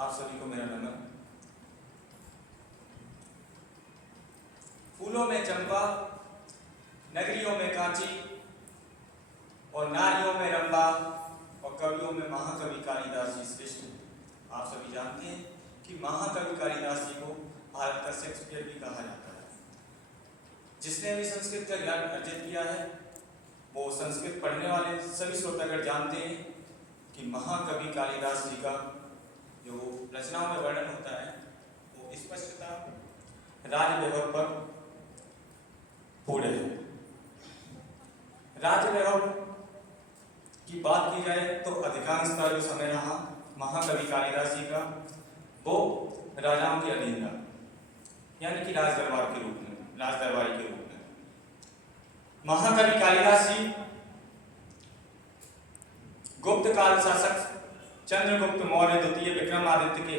आप सभी को मेरा नमन। फूलों में चंपा, नगरियों में कांची और नारियों में रंभा और कवियों में महाकवि कालिदास जी श्रेष्ठ हैं। आप सभी जानते हैं कि महाकवि कालिदास जी को भारत का शेक्सपियर भी कहा जाता है। जिसने भी संस्कृत का ज्ञान अर्जित किया है वो संस्कृत पढ़ने वाले सभी श्रोतागण जानते हैं कि महाकवि कालिदास जी का जो रचनाओं में वर्णन होता है वो स्पष्टता राजवैभव पर पूर्ण है। राजवैभव की बात की जाए तो अधिकांशतः जो समय रहा महाकवि कालिदास जी का वो राजाओं के अधीन रहा, यानी कि राजदरबारी के रूप में। महाकवि कालिदास जी गुप्त काल शासक चंद्रगुप्त मौर्य द्वितीय विक्रमादित्य के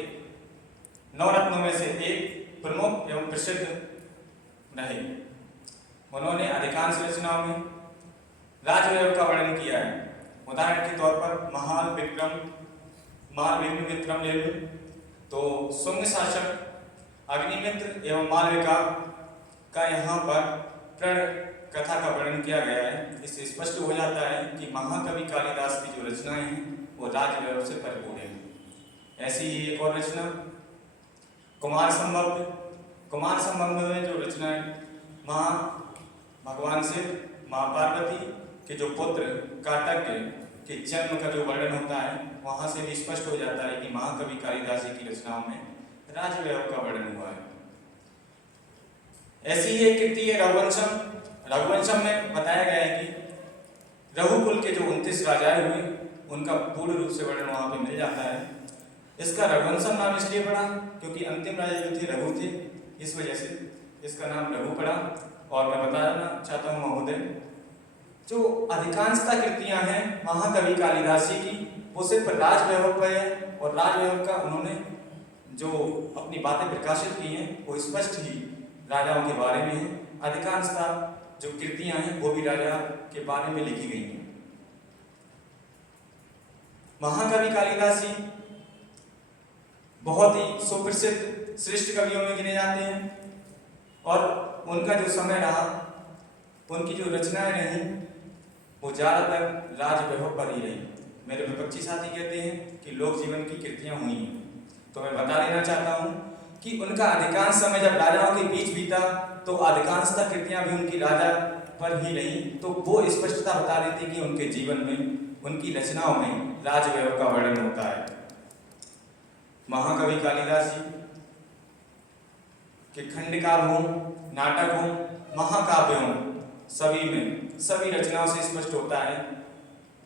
नवरत्नों में से एक प्रमुख एवं प्रसिद्ध रहे। उन्होंने अधिकांश रचनाओं में राजवैभव का वर्णन किया है। उदाहरण के तौर पर महाल विक्रम ले लो तो शुंग शासक अग्निमित्र एवं मालविका का यहाँ पर प्रण कथा का वर्णन किया गया है। इससे स्पष्ट हो जाता है कि महाकवि कालिदास की जो रचनाएं हैं वो राजवैभव से परिपूर्ण है। ऐसी ही एक और रचना कुमार संभव में जो रचनाएं भगवान शिव माँ पार्वती के जो पुत्र काटज्ञ के जन्म का जो वर्णन होता है वहां से भी स्पष्ट हो जाता है कि महाकवि कालिदास जी की रचनाओं में राजवैभव का वर्णन हुआ है। ऐसी ही एक कृति है रघुवंशम में बताया गया है कि रघुकुल के जो 29 राजाएं हुए उनका पूर्ण रूप से वर्णन वहां पे मिल जाता है। इसका रघुवंशम नाम इसलिए पड़ा क्योंकि अंतिम राजा जो थे रघु थे, इस वजह से इसका नाम रघु पड़ा। और मैं बताना चाहता हूँ महोदय, जो अधिकांशतः कृतियां हैं महाकवि कालिदास जी की वो सिर्फ राजवैभव पर है और राजवैभव का उन्होंने जो अपनी बातें प्रकाशित की हैं वो स्पष्ट ही राजाओं के बारे में है। अधिकांशतः जो कृतियां हैं वो भी राजा के बारे में लिखी गई हैं। महाकवि कालिदास जी बहुत ही सुप्रसिद्ध श्रेष्ठ कवियों में गिने जाते हैं और उनका जो समय रहा उनकी जो रचनाएं रही वो ज्यादातर राजवैभव पर ही रही। मेरे विपक्षी साथी कहते हैं कि लोक जीवन की कृतियां हुई हैं, तो मैं बता देना चाहता हूं कि उनका अधिकांश समय जब राजाओं के बीच बीता तो अधिकांशतः कृतियां भी उनकी राजा पर ही रही। तो वो स्पष्टता बता देती कि उनके जीवन में उनकी रचनाओं में राजवैभव का वर्णन होता है। महाकवि कालिदास जी के खंडकाव्य हो, नाटक हो, महाकाव्य हो, सभी रचनाओं से स्पष्ट होता है।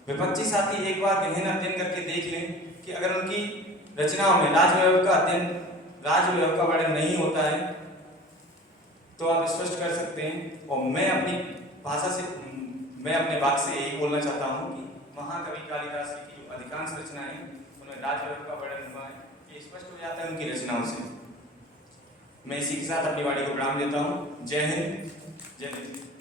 विपक्षी साथी एक बार गहन अध्ययन करके देख लें कि अगर उनकी रचनाओं में राजवैभव का वर्णन नहीं होता है तो आप स्पष्ट कर सकते हैं। और मैं अपने वाक्य से यही बोलना चाहता हूँ कि महाकवि कालिदास जी की जो अधिकांश रचनाएं हैं उनमें राजवैभव का वर्णन हुआ है, ये स्पष्ट हो जाता है उनकी रचनाओं से। मैं इसी के साथ अपनी वाणी को विराम देता हूँ। जय हिंद, जय हिंद।